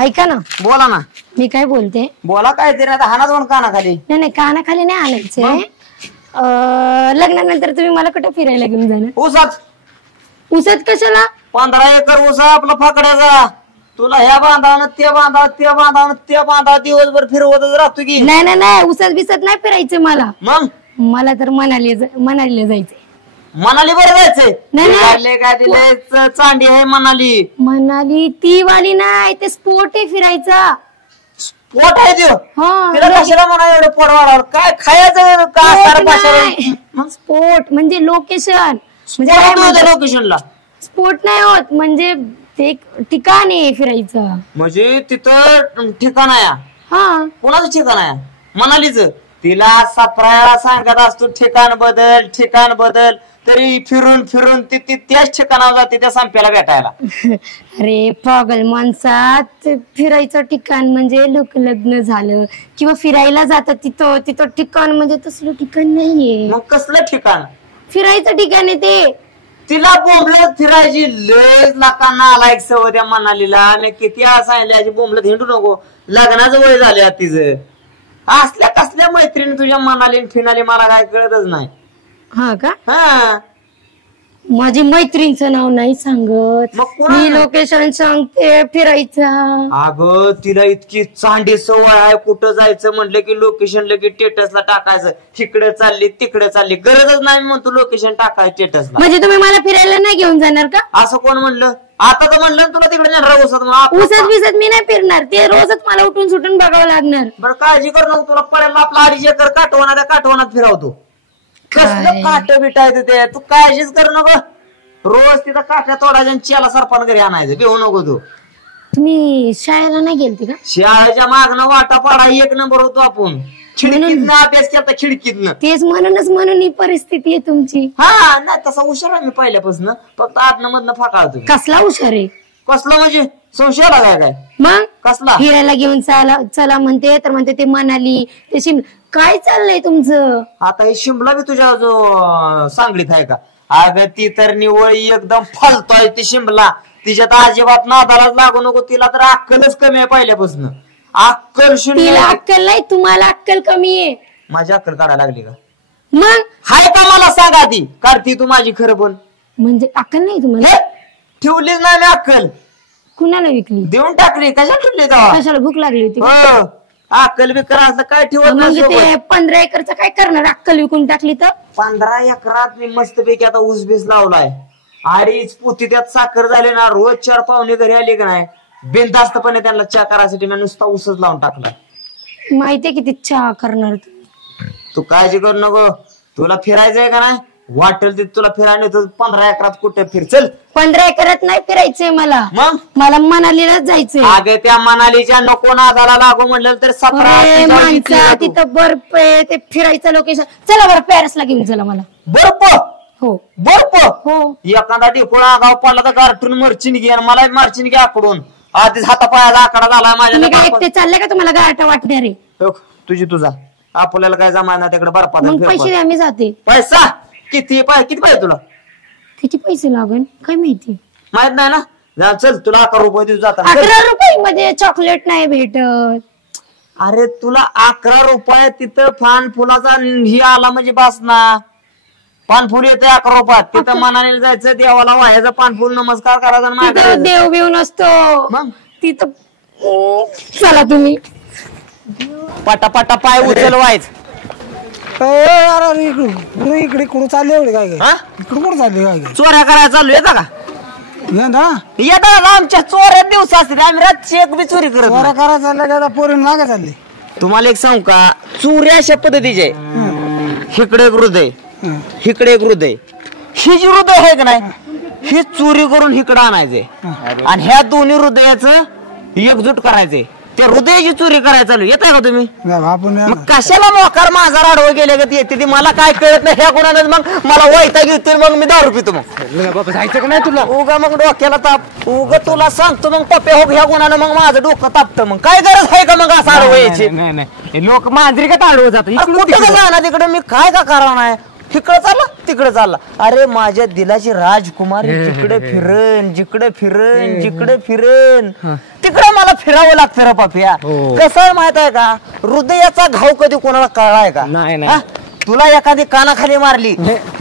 ऐका ना, बोला ना. मी काय बोलते. बोला काय तरी आता हाना दोन कानाखाली. नाही नाही, कानाखाली नाही आणायचंय. लग्नानंतर तुम्ही मला कुठं फिरायला घेऊन जाणार? ऊसात कशाला? 15 एकर ऊस आपला फाकड्याचा. तुला ह्या बांधावं ते बांधावं ते बांधावं ते बांधावं दिवसभर फिरवतच राहतो की. नाही नाही नाही, ऊसात बिसात नाही फिरायचं मला. मग मला तर मनालीला जायचंय. मनाली बरं जायचंय. नाही काय दिले चांडी आहे मनाली. मनाली ती वाली नाही, ते स्पोर्ट आहे फिरायचा. पोट आहे तिला कशाला म्हणा एवढं पोट वाढावर काय खायचं का? स्पोर्ट म्हणजे लोकेशन. लोकेशनला स्पोर्ट नाही होत, म्हणजे ते एक ठिकाण आहे फिरायचं. म्हणजे तिथं ठिकाण आहे. हा, कोणाचं ठिकाण आहे? मनालीच. तिला 17 वेळा सांगत असतो ठिकाण बदल ठिकाण बदल, तरी फिरून फिरून ती त्याच ठिकाणावर जाते त्या संप्याला भेटायला. अरे पागल माणसात, फिरायचं ठिकाण म्हणजे लग्न झालं किंवा फिरायला जातात तिथं तिथं ठिकाण म्हणजे तसलं ठिकाण नाहीये. मग कसलं ठिकाण? फिरायचं ठिकाण आहे ते. तिला बोंबलत फिरायची लय लाखांना आला एक सवय त्या मनालीला. आणि किती सांगितले बोंबलत हिंडू नको, लग्नाचं वय झाले तिचं. असल्या कसल्या मैत्रिणी तुझ्या मनाली फिनाली मला काय कळतच नाही. हा का? हा, माझी मैत्रीणचं नाव नाही सांगत, मी लोकेशन सांगते फिरायचं. अगं तिला इतकी चांडी सवय आहे, कुठं जायचं म्हटलं की लोकेशन लगेच स्टेटसला टाकायचं. तिकडे चालली तिकडे चालली, गरजच नाही म्हणतो लोकेशन टाकायचं स्टेटसला. म्हणजे तुम्ही मला फिरायला नाही घेऊन जाणार का? असं कोण म्हणलं? आता तर म्हणलं तुला तिकडे नेणार ऊसात बिसात मी नाही फिरणार, ते रोजच मला उठून सुटून बघावं लागणार. बरं काळजी करू नको, तुला पडेल आपला 2.5 एकर काठवणा, त्या काठवणात फिरावतो. कसलं काट बिटायचं ते, तू काळजीच करू नको. रोज तिथं काठ्या तोडायच्या चेला सरपण घरी आणायचं, बेहू नको तू. तुम्ही शाळेला नाही गेलते का? शाळेच्या मागणं वाटा पाडा 1 नंबर होतो आपण. खिडकीतनं अभ्यास केला, खिडकीतनं. तेच म्हणून ही परिस्थिती आहे तुमची. हा नाही, तसा हुशार आहे मी पहिल्यापासून, फक्त आतनं मधनं फाकाळतो. कसला हुशार आहे? कसला म्हणजे संशयाला काय? मग कसला? फिरायला घेऊन चला म्हणते तर म्हणते ते मनाली ते शिमला. काय चाललंय तुमचं? आता हे शिमला बी तुझ्या जो सांगलीत आहे का? अगं ती तर निवळ एकदम फालतोय ती शिमला. तिच्यात अजिबात नादालाच लागू नको. तिला तर अक्कलच कमी आहे पहिल्यापासून. अक्कल शून्य. तिला अक्कल नाही, तुम्हाला अक्कल कमी आहे. माझी अक्कल काढायला लागली का? मग हाय का मला सांगा ती काढती तू माझी खरं पण. म्हणजे अक्कल नाही तुम्हाला? ठेवलीच नाही मी अक्कल. कुणाला विकली? देऊन टाकली. कशा ठेवली तेव्हा? कशाला भूक लागली होती? अक्कल विकर असं काय ठेवत? मग ते 15 एकरचं काय करणार? अक्कल विकून टाकली तर? 15 एकरात मी मस्तपैकी आता ऊस बीस लावलाय. 2.5 पोती त्यात साखर झाले ना. रोज 4 पाहुणे घरी आले का नाही, बिनधास्तपणे त्यांना चहा करायसाठी मी नुसता ऊसच लावून टाकला. माहितीये किती चहा करणार तू काळजी करू नको. तुला फिरायचंय का नाही? वाटेल ते तुला फिरायला 15 एकरात कुठे फिर. चल. 15 एकरात नाही फिरायचंय मला. मग मला मनालीलाच जायचंय. अगं त्या मनालीच्या नको नादाला लागू म्हणलं तर 17 तिथं बर्फ आहे, ते फिरायचं लोकेशन. चला बरं पॅरिसला घेऊन चला मला. बर्फ? हो बर्फ. हो. एखादा टिकोळा गाव पडला तर गारठून मरचिन घे, मला मरचिन घे आकडून. आधीच हातापायाला आकडा झाला माझ्या. काय एकटे चालले का तुम्हाला गारठा वाटणार आहे? तुझी तुझा आपल्याला काय जमा ना तिकडे बर्फात. पैसे द्या, मी जाते. पैसा किती पाहिजे तुला? किती पैसे लागेल काय माहिती? माहित नाही ना. जा चल, तुला 11 रुपये देऊ जातात. 11 रुपये मध्ये चॉकलेट नाही भेटत. अरे तुला 11 रुपये तिथं पान फुलाचा ही आला म्हणजे बास ना. पानफुल येते 11 रुपयात. तिथं मनाने जायचं, देवाला व्हायचं, पानफुल नमस्कार करायचा. देव बिव नसतो मग तिथं. चला तुम्ही. पटापटा पाय उचल व्हायचं. इकडे कुठं चालले एवढे काय? इकडे कुठं चालले काय? चोऱ्या करायला चालू येता का? येता का? आमच्या चोऱ्या दिवस असते, आम्ही रातची एक बी चोरी करत. चोऱ्या करायला चालल्या पोरीन मागे चालले. तुम्हाला एक सांगू का? चोऱ्या अशा पद्धतीचे इकडे एक हृदय, इकडे एक हृदय. ही जी हृदय आहे का नाही, ही चोरी करून इकडे आणायचे आणि ह्या दोन्ही हृदयाचं एकजूट करायचे. त्या हृदयाची चोरी करायला चालू येत का तुम्ही? मग कशाला मोकार माझा राडवं गेले का येते ती मला काय कळत नाही. ह्या गुणाने मग मला वैताग येते, मग मी दारू पितो. मग जायचं का नाही तुला? उगा मग डोक्याला ताप. उगा तुला सांगतो मग पप्पे हो, ह्या गुणाने मग माझं डोकं तापतं. मग काय गरज आहे का मग असं आडवं यायची? नाही लोक मांजरी का आडवं जातात? कुठं जाणार तिकडे? मी काय का कारण आहे? तिकडे चालला तिकडे चालला. अरे माझ्या दिलाची राजकुमारी जिकडे फिरन जिकडे फिरन जिकडे फिरन तिकडे सगळं मला फिरावं लागतं रे पापिया. कसं आहे माहित आहे का, हृदयाचा घाव कधी कोणाला कळलाय का? नाही हा? तुला एखादी कानाखाली मारली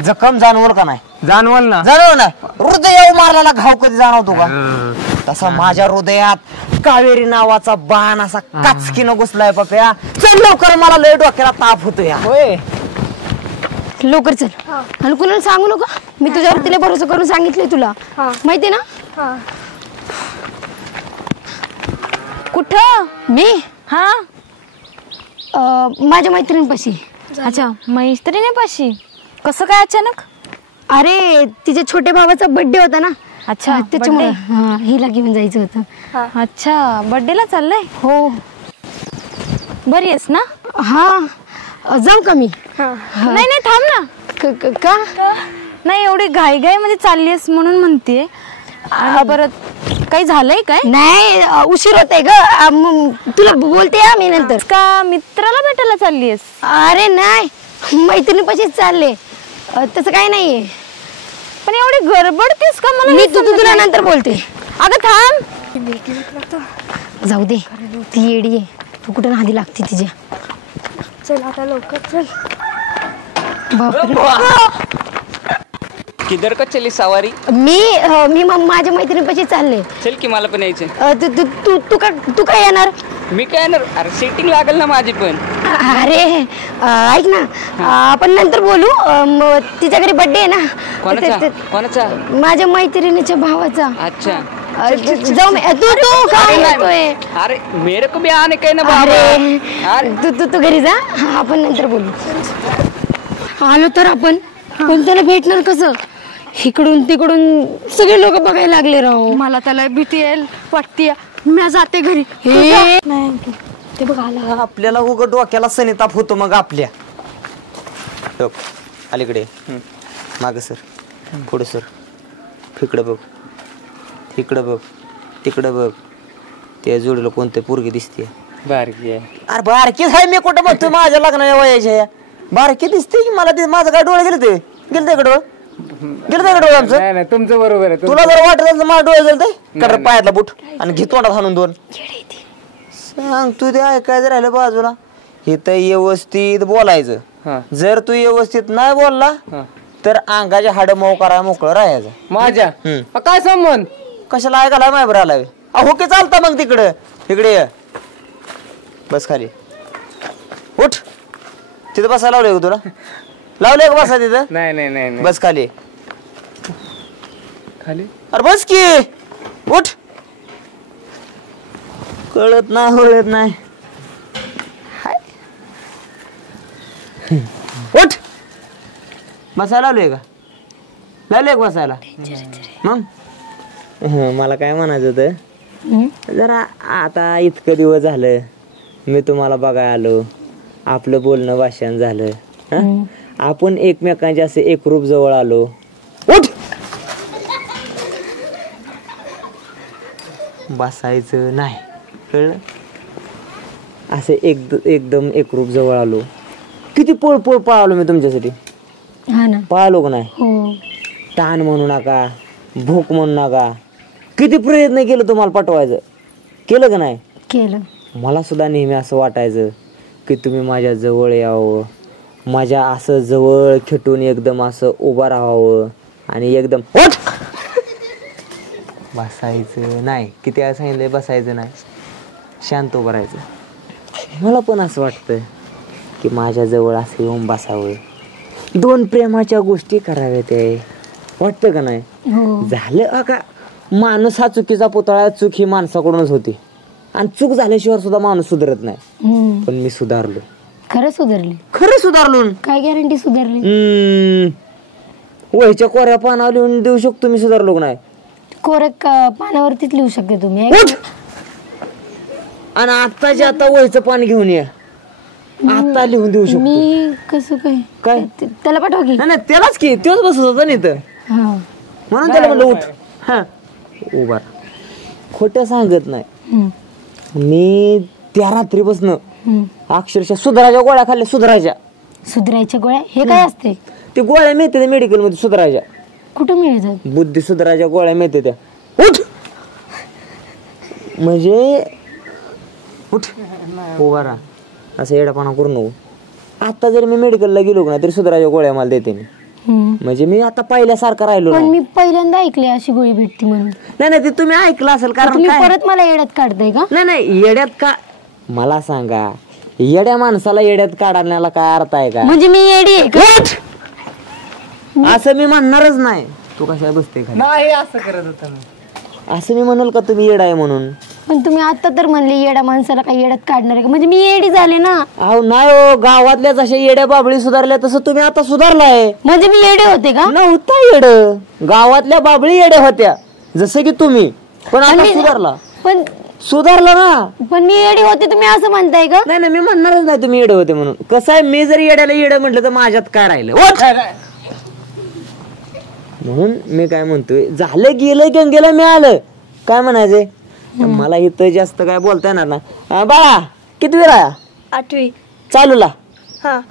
जखम जाणवल का नाही? जाणवल ना. जाणव ना. हृदयावर मारलेला घाव कधी जाणवतो का? तसा माझ्या हृदयात कावेरी नावाचा बाण असा काचकीनं घुसलाय पाप्या. चल लवकर, मला लय डोक्याला ताप होतो या. होय लवकर चल. आणि कुणाला सांगू नका, मी तुझ्यावर तिला भरोसा करून सांगितले तुला, माहितीये ना. कुठं? मी हा. माझ्या मैत्रिणीपाशी. अच्छा, मैत्रिणीपाशी. कसं काय अचानक? अरे तिच्या छोट्या भावाचा बर्थडे होता ना. अच्छा, त्याच्यामुळे हिला घेऊन जायचं होतं. अच्छा, बर्थडेला चाललंय. हो. बरी आहेस ना? हा. जाऊ का मी? नाही नाही, थांब ना. का? नाही, एवढी घाई मध्ये चालली आहेस म्हणून म्हणते. परत काही झालंय काय? नाही, उशीर होतंय ग. तुला बोलते मी नंतर. का मित्राला भेटायला चालली आहेस? अरे नाही, मैत्रिणीपाशीच चालले. तसं काही नाहीये. पण एवढी गडबडतेस का? मला मी तुला नंतर बोलते. अगं थांब. जाऊ दे, ती येडी आहे. तू कुठं नादी लागते तिच्या. चल आता लवकर चल. किधर का चली सवारी? मी माझ्या मैत्रिणीपाशी चालले. चल की, मला पण यायचंय. तू काय येणार? मी काय येणार? अरे सेटिंग लागल ना माझी पण. अरे ऐक ना, आपण नंतर बोलू. तिच्या घरी बर्थडे आहे ना. कोणाचा? माझ्या मैत्रिणीच्या भावाचा. अच्छा. जाऊ. तू काय येतोय? अरे मेरे को भी आने का ना अरे तू घरी जा, आपण नंतर बोलू. आलो तर आपण, पण त्याला भेटणार कसं? इकडून तिकडून सगळे लोक बघायला लागले राव. मला त्याला भीती वाटते. मी जाते घरी. ते बघ आला. आपल्याला उघड डोक्याला सनिताप होतो मग आपल्या. अलीकडे माग सर, पुढे सर, इकडं बघ, इकडं बघ, तिकडं बघ. त्या जोडीला कोणते पोरगी दिसते? बारकी आहे. अरे बारकीच आहे. मी कुठं बघतोय माझ्या लग्नाच्या वयाच्या? बारकी दिसते की मला. माझं काय डोळे गेले ते? गेलं ते डोळ? गेलं ते डोळे आमचं? नाही तुमचं बरोबर आहे. तुला जर वाटत असेल माझं डोळे गेलं ते कर पायातला बूट आणि घे तोंडात हाणून दोन. सांग तू ते ऐकायचं राहिलं बाजूला. इथं व्यवस्थित बोलायचं. जर तू व्यवस्थित नाही बोलला तर अंगाचे हाड मऊ करायला मोकळं राहायचं. माझ्या काय संबंध? कशाला ऐकायला माय बरं आलाय? हो की चालतं मग तिकडं. इकडे ये, बस खाली. उठ. तिथं बसायला लावलंय का तुला? लावलंय का बसा तिथं? नाही नाही नाही नाही. बस खाली. खाली. अरे बस की. उठ. कळत नाही. उठ. बसायला लावलंय का? लावलंय का बसायला? मग मला काय म्हणायचं होतं, जरा आता इतकं दिवस झालं मी तुम्हाला बघायला आलो, आपलं बोलणं भाषण झालं, आपण एकमेकांच्या असे एकरूप जवळ आलो. उठ. बसायचं नाही, कळलं? असे एकदम एकरूप जवळ आलो. किती पळ पळालो मी तुमच्यासाठी. हा ना. पळालो का नाही? हो. ताण म्हणू नका, भूक म्हणू नका. किती प्रयत्न केलं तुम्हाला पटवायचं, केलं का नाही? केलं. मला सुद्धा नेहमी असं वाटायचं की तुम्ही माझ्या जवळ यावं, माझ्या असं जवळ खेटून एकदम असं उभं राहावं आणि एकदम उठ. बसायचं नाही. किती वेळा सांगितलंय बसायचं नाही, शांत उभं राहायचं. मला पण असं वाटतं की माझ्या जवळ असं येऊन बसावं, दोन प्रेमाच्या गोष्टी कराव्यात. वाटतं का नाही? झालं का माणूस हा चुकीचा पुतळा. चूक ही माणसाकडूनच होती आणि चूक झाल्याशिवाय सुद्धा माणूस सुधारत नाही. पण मी सुधारलो. खरं सुधारले? खरं सुधारलो. काय गॅरंटी सुधारली? वहीच्या कोऱ्या पानावर लिहून देऊ शकतो मी सुधारलो का नाही? कोऱ्या पानावरतीच लिहू शकते तुम्ही. आणि आत्ताच्या आता वहीचं पान घेऊन या, आता लिहून देऊ शकतो मी. कसं काय? त्याला पाठवा की. नाही त्यालाच की, तोच बसत होता नाही तर म्हणून त्याला म्हणलं उठ. हा उभा. खोटं सांगत नाही मी. त्या रात्रीपासून अक्षरशः सुधाराच्या गोळ्या खाल्ल्या. सुधारायच्या गोळ्या? हे काय असते? ते गोळ्या मिळते मेडिकल मध्ये सुधारायच्या. कुठं मिळतात? बुद्धी सुधारायच्या गोळ्या मिळते त्या. उठ. म्हणजे उठ उभा राहा, असं येडापणा करू नको. आता जर मी मेडिकलला गेलो ना तरी सुधाराच्या गोळ्या मला देते मी. म्हणजे मी आता पहिल्यासारखं राहिलो पण नाही. मी पहिल्यांदा ऐकले अशी गोळी भेटती म्हणून. नाही ते तुम्ही ऐकलं असेल. कारण तुम्ही काय? परत मला येड्यात काढताय का? नाही येड्यात का मला सांगा, येड्या माणसाला येड्यात काढण्याला काय अर्थ आहे का? म्हणजे मी येडी आहे का? असं मी म्हणणारच नाही. तू कशा बसते खाली? नाही असं करत होता मी. असं मी म्हणल का तुम्ही येडा आहे म्हणून? पण तुम्ही आता तर म्हणले येड्या माणसाला काही येड्यात काढणार आहे का? म्हणजे मी येडी झाले ना. अहो नाही हो, गावातल्या जशा येड्या बाबळी सुधारल्या तसं तुम्ही आता सुधारलाय. म्हणजे मी येडे होते का? नव्हता येड, गावातल्या बाबळी येड्या होत्या जसं की तुम्ही, पण आता आणि- सुधारला. पण सुधारला ना. पण मी येडी होते तुम्ही असं म्हणताय का? नाही मी म्हणणारच नाही तुम्ही येडे होते म्हणून. कसं आहे, मी जरी येड्याला येडं म्हटलं तर माझ्यात काय राहिलं? उठ! म्हणून मी काय म्हणतोय, झालं गेलं गंगेला मिळालं काय म्हणायचंय. मला इथं जास्त काय बोलता येणार ना. बाळा किती वेळ आहे? 8वी. चालूला?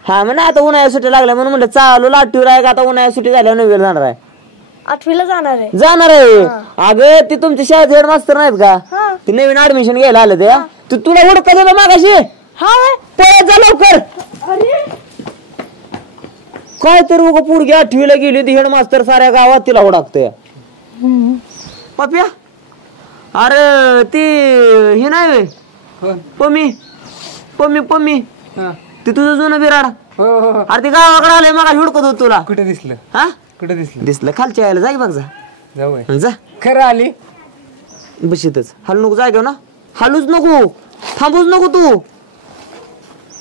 हा म्हणा आता उन्हाळ्या सुट्टी लागल्या म्हणून म्हणलं चालूला 8वीला आहे का, आता उन्हाळ्या सुट्टी झाल्यावर 9वीला जाणार आहे. 8वीला जाणार आहे. जाणार आहे. अगं ते तुमच्या शाळेत हेड मास्तर नाहीत का, ते नवीन ऍडमिशन घ्यायला आलं ते. तू तुला ओळख का मागाशी? पळत जा लवकर. काय तर उगा पोरगी 8वीला गेली होती, हेड मास्तर साऱ्या गावात तिला ओळखतोय. पप्या अरे ती हे नाही व्हय? पम्मी पम्मी पम्मी ती तुझं जुनं बिराड. अरे ते गावाकडे आलंय मग हुडकत होत तुला. कुठे दिसलं? हा कुठे दिसलं? दिसलं खालच्या यायला. जा की बघ, जा जाऊ जा. खरं आली. बशीतच हलू नको, जाय ना, हलूच नको, थांबूच नको तू.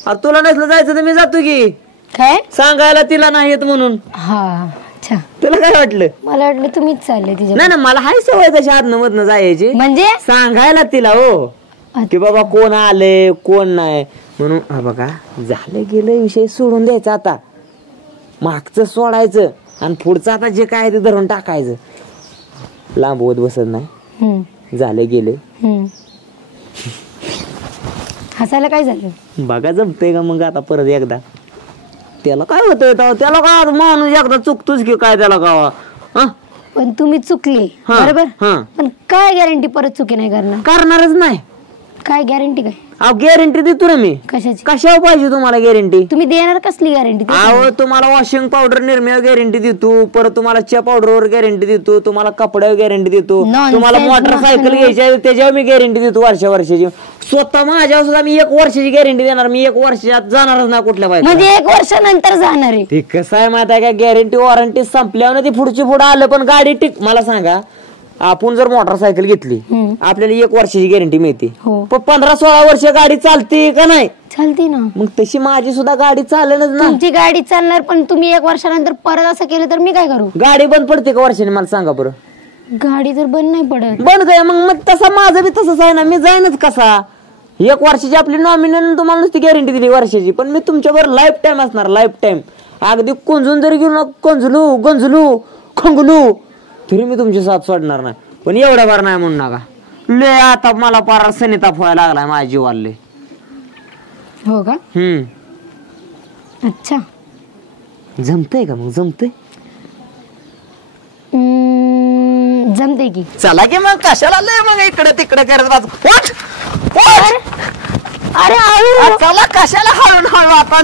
अरे तुला नसलं जायचं तर मी जातो की. काय सांगायला तिला नाही येत म्हणून. हा अच्छा, तुला काय वाटलं? मला वाटलं तुम्हीच चालले तिच्या. नाही ना, मला हाय सवय तशी आदन मधनं जायची, म्हणजे सांगायला तिला हो की बाबा कोण आले कोण नाही म्हणून. हा बघा, झालं गेलं, विषय सोडून द्यायचा. आता मागचं सोडायचं आणि पुढचं आता जे काय ते धरून टाकायचं. लांबवत बसत नाही. झालं गेलं. हसायला काय झालं? बघा जमतंय का मग आता परत एकदा. त्याला काय होतंय, त्याला काय माणूस एकदा चुकतोच की काय त्याला गावा. पण तुम्ही चुकले हा, बरोबर. हा. पण काय गॅरंटी परत चुकी नाही करणार? करणारच नाही. काय गॅरंटी काय? अहो गॅरंटी देतो ना मी. कशाची? कशावर पाहिजे तुम्हाला गॅरंटी? तुम्ही देणार कसली गॅरंटी? अहो तुम्हाला वॉशिंग पावडर निर्म्यावर गॅरंटी देतो, परत तुम्हाला च्या पावडरवर गॅरंटी देतो, तुम्हाला कपड्यावर गॅरंटी देतो, Nonsense, तुम्हाला मोटरसायकल घ्यायची आहे त्याच्यावर मी गॅरंटी देतो वर्षाची. स्वतः माझ्यावर सुद्धा मी 1 वर्षाची गॅरंटी देणार. मी 1 वर्षात जाणारच ना कुठल्या बाहेर. म्हणजे 1 वर्षानंतर जाणार आहे. ते कसं आहे माहिती आहे का, गॅरंटी वॉरंटी संपल्यावर ती पुढची पुढे आलं पण गाडी टिक. मला सांगा, आपण जर मोटरसायकल घेतली आपल्याला 1 वर्षाची गॅरंटी मिळते, हो. पण 15-16 वर्ष गाडी चालते का नाही? चालते ना. मग तशी माझी सुद्धा गाडी चालेलच ना. तुमची गाडी चालणार, पण तुम्ही 1 वर्षानंतर परत असं केलं तर मी काय करू? गाडी बंद पडते का वर्षाने मला सांगा बरं? गाडी तर बंद नाही पडत. बंद काय मग तसा माझं बी तसंच आहे ना. मी जाईनच कसा. 1 वर्षाची आपली नॉमिनल तुम्हाला नुसती गॅरंटी दिली वर्षाची, पण मी तुमच्यावर लाईफ टाइम असणार. Life time. अगदी कोंजून जरी घेऊन गंजलू खंगलू तरी मी तुमची साथ सोडणार नाही. पण एवढ्या बार नाही म्हणू नका. ले आता मला पारा सनिताप व्हायला लागलाय माझ्या जीवाले. हो का? अच्छा, जमतंय का मग? जमतंय. जमते की. चला की मग, कशाला लय मग इकडे तिकडे करत अरे चला कशाला हळून हळू आता